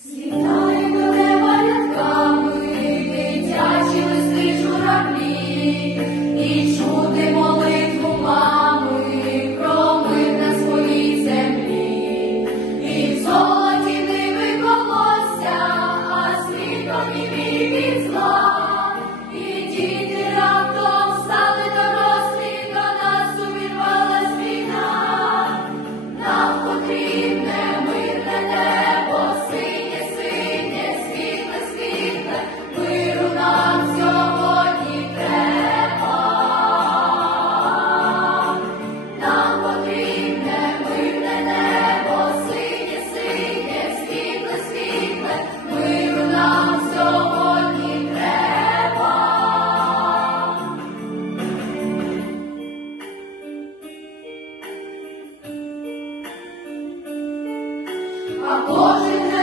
See you. a dor